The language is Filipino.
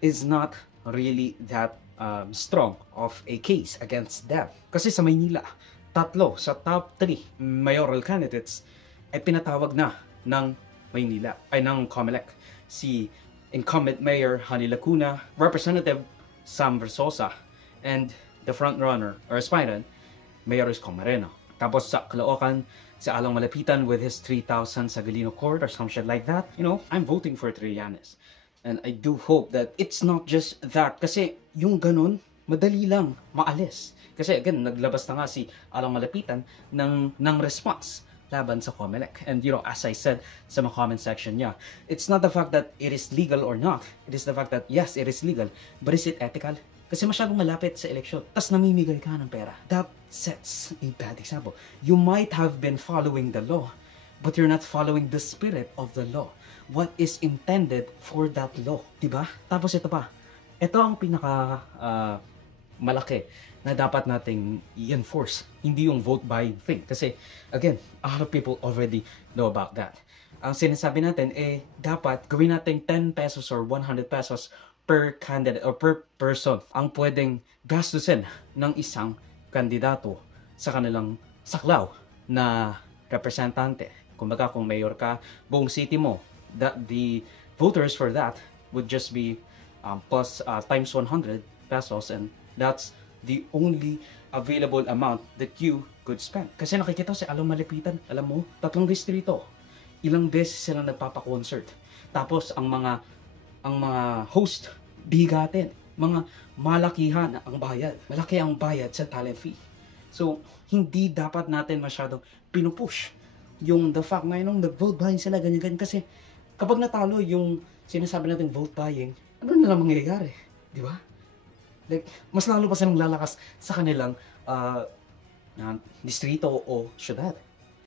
is not really that strong of a case against them. Kasi sa Maynila, tatlo sa top 3 mayoral candidates ay pinatawag na ng Maynila, ay ng COMELEC. Si incumbent Mayor Hani Lacuna, Representative Sam Versosa, and the frontrunner or aspirant, Mayor Isko Moreno. Tapos sa Caloocan, si Alang Malapitan with his 3,000 sa Galino Court or some shit like that. You know, I'm voting for Trillanes. And I do hope that it's not just that. Kasi yung ganun, madali lang maalis. Kasi again, naglabas na nga si Alang Malapitan ng response laban sa COMELEC. And you know, as I said sa mga comment section niya, it's not the fact that it is legal or not. It is the fact that yes, it is legal, but is it ethical? Kasi masyadong malapit sa eleksyon, tas namimigay ka ng pera. That sets a bad example. You might have been following the law, but you're not following the spirit of the law. What is intended for that law, diba? Tapos ito pa, ito ang pinaka malaki na dapat nating i-enforce, hindi yung vote buying thing. Kasi, again, a lot of people already know about that. Ang sinasabi natin, dapat gawin natin 10 pesos or 100 pesos per candidate or per person ang pwedeng gastusin ng isang kandidato sa kanilang saklaw na representante. Kumbaga, kung mayor ka, buong city mo, the voters for that would just be plus times 100 pesos, and that's the only available amount that you could spend. Kasi nakikita ko si Alang Malapitan, alam mo, 3 distrito. Ilang beses silang nagpapa-concert. Tapos ang mga host, bigatin, mga malakihan ang bayad. Malaki ang bayad sa talent fee. So, hindi dapat natin masyadong pinupush yung the fact na yung nag-vote buying sila, ganyan-ganyan. Kasi kapag natalo yung sinasabi natin vote buying, ano na lang mangyayari? Di ba? Like, mas lalo pa silang lalakas sa kanilang distrito o syudad.